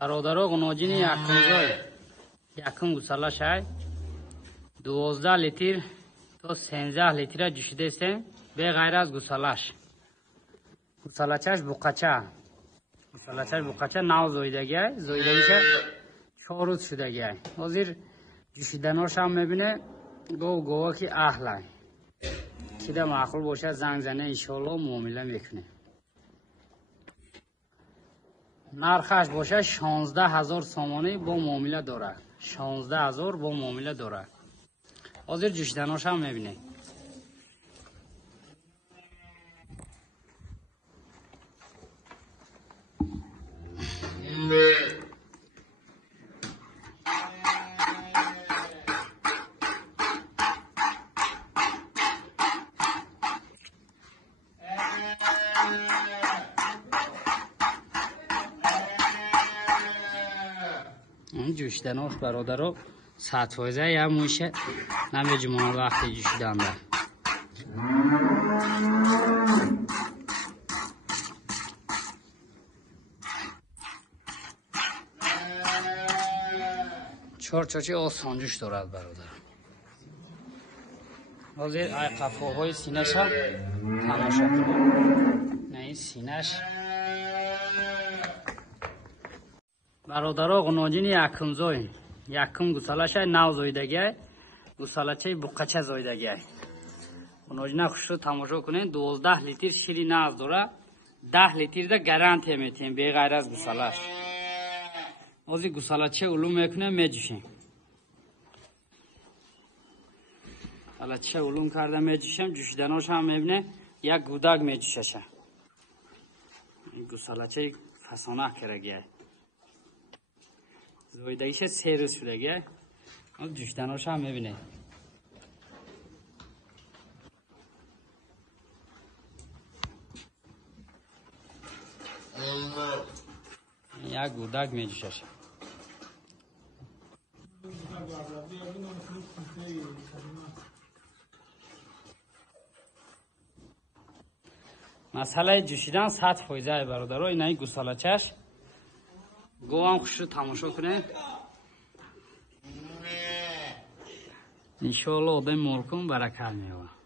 برادرها گناجین یکمزای یکم گساله شای 12 لیتر تا 13 لیتر جوشیده است به غیر از گسالش. گسالچش بقچه نو زویدگیش 4 روز شدگی. حاضر جوشیدناش هم میبینه گوه که اهله که ده معقول باشه زنگ زنه انشالله معامله میکنه. نرخش باشه 16,000 سامانه با معامله داره. 16,000 با معامله داره. حاضر جوشیدناش هم میبینه. این جوشیدناش برادرها 100% هم میشه نمیجمونه وقتی جوشیدن ده. چارچاچی آسان جوش دارد برادر. حاضر ای قفاهای سینش هم تماشا کنید. نه این سینش برادرها گناجین یکم گسالش نو زویدگی گسالچه بقچه زویدگی. گناجین خوش رو تماشا کنید. 12 لیتر شیری ناز داره. 10 لیتر ده گارانتی میتیم به غیر از گسالش. حاضر گسالچه علوم میکنه میجوشیم. گسالچه علوم کرده میجوشیم. جوشیدناش هم میبینه یک گودک میجوشه. این گسالچه فسانه کرده. زویدگیش 3 روز شدگی. جوشیدناش هم میبینه. یک گودک میجوشه. مسئله جوشیدن 100% برادرها. این گسالچش گوهم خوش رو تماشا کنه. انشاءالله آدم مالکم برکت می‌یابد.